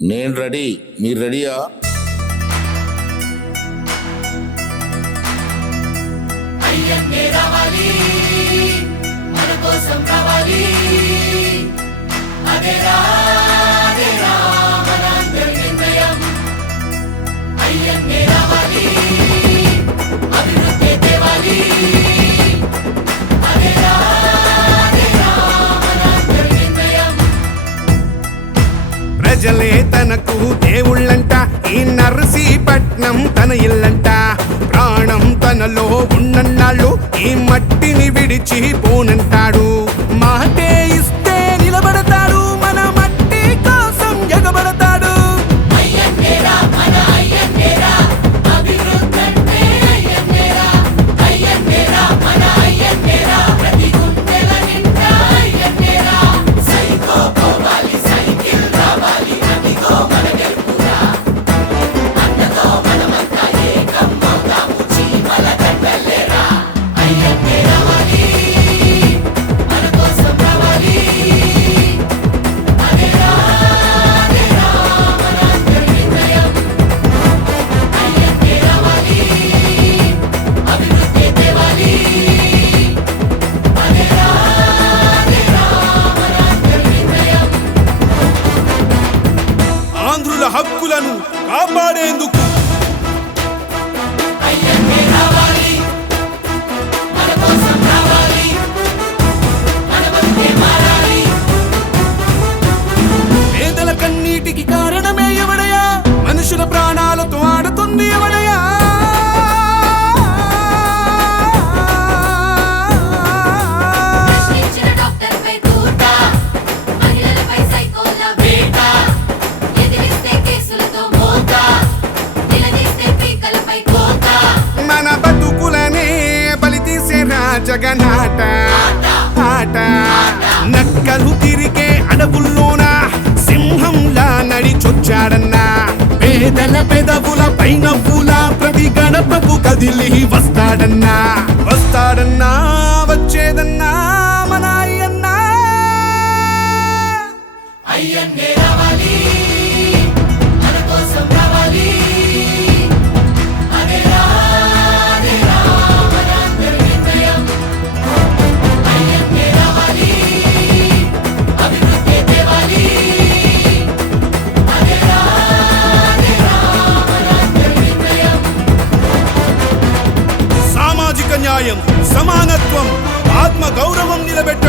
నేను రెడీ మీరు రెడీయా అయ్యన్నే ప్రజలే తనకు దేవుళ్ళంట. ఈ నర్సీపట్నం తన ఇల్లంట. కాపాడేందుకు పేదల కన్నీటికి కారణమే ఎవడ నాట ఆట. నక్కలు తిరిగే అడవుల్లోన సింహంలా నడిచొచ్చాడన్నా. పేదల పెదవుల పైన పూల ప్రతి గడపకు కదిలి వస్తాడన్నా. సమానత్వం ఆత్మ గౌరవం నిలబెట్టి